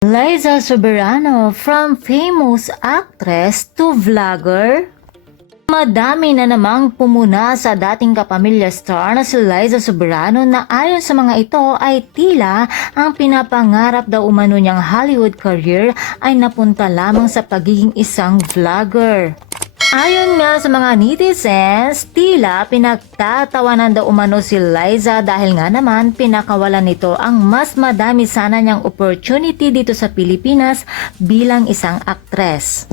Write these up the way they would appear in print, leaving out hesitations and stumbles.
Liza Soberano, from famous actress to vlogger. Madami na namang pumuna sa dating kapamilya star na si Liza Soberano na ayon sa mga ito ay tila ang pinapangarap daw umano niyang Hollywood career ay napunta lamang sa pagiging isang vlogger. Ayon nga sa mga netizens, tila pinagtatawanan daw umano si Liza dahil nga naman pinakawalan nito ang mas madami sana niyang opportunity dito sa Pilipinas bilang isang aktres.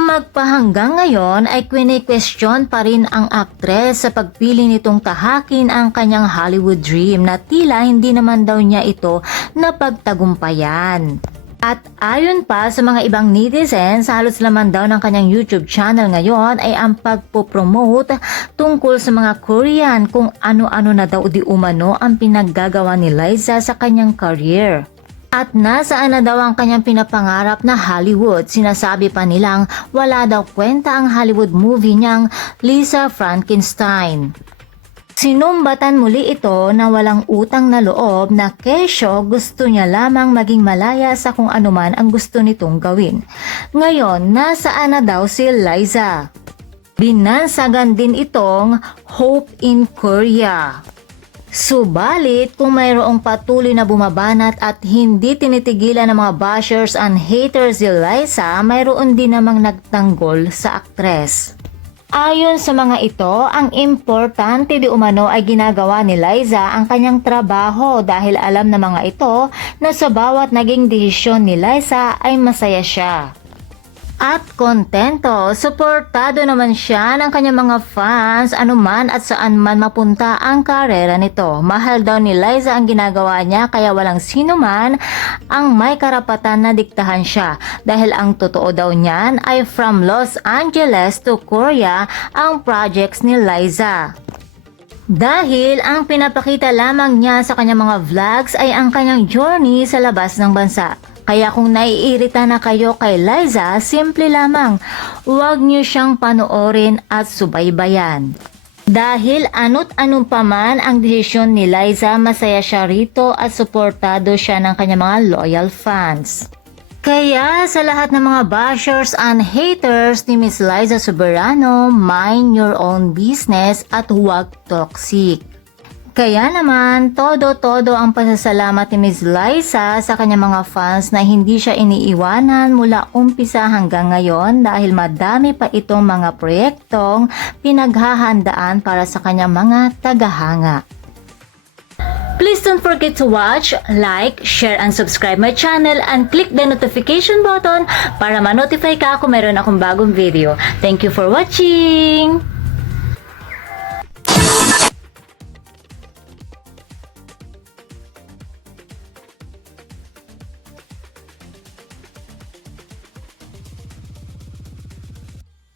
Magpahanggang ngayon ay kwene-question pa rin ang aktres sa pagpili nitong tahakin ang kanyang Hollywood dream na tila hindi naman daw niya ito napagtagumpayan. At ayon pa sa mga ibang netizens, halos laman daw ng kanyang YouTube channel ngayon ay ang pagpopromote tungkol sa mga Korean kung ano-ano na daw di umano ang pinaggagawa ni Liza sa kanyang career. At nasaan na daw ang kanyang pinapangarap na Hollywood. Sinasabi pa nilang wala daw kwenta ang Hollywood movie niyang Lisa Frankenstein. Sinumbatan muli ito na walang utang na loob na kesyo gusto niya lamang maging malaya sa kung anuman ang gusto nitong gawin. Ngayon, nasaan na daw si Liza? Binansagan din itong Hope in Korea. Subalit, kung mayroong patuloy na bumabanat at hindi tinitigilan ng mga bashers and haters si Liza, mayroon din namang nagtanggol sa aktres. Ayon sa mga ito, ang importante di umano ay ginagawa ni Liza ang kanyang trabaho dahil alam ng mga ito na sa bawat naging desisyon ni Liza ay masaya siya. At kontento, suportado naman siya ng kanyang mga fans anuman at saan man mapunta ang karera nito. Mahal daw ni Liza ang ginagawa niya kaya walang sino man ang may karapatan na diktahan siya. Dahil ang totoo daw niyan ay from Los Angeles to Korea ang projects ni Liza. Dahil ang pinapakita lamang niya sa kanyang mga vlogs ay ang kanyang journey sa labas ng bansa. Kaya kung naiirita na kayo kay Liza, simple lamang, huwag niyo siyang panoorin at subaybayan. Dahil ano't anong paman ang desisyon ni Liza, masaya siya rito at suportado siya ng kanyang mga loyal fans. Kaya sa lahat ng mga bashers and haters ni Miss Liza Soberano, mind your own business at huwag toxic. Kaya naman, todo-todo ang pasasalamat ni Ms. Liza sa kanyang mga fans na hindi siya iniiwanan mula umpisa hanggang ngayon dahil madami pa itong mga proyektong pinaghahandaan para sa kanyang mga tagahanga. Please don't forget to watch, like, share, and subscribe my channel and click the notification button para ma-notify ka kung meron akong bagong video. Thank you for watching!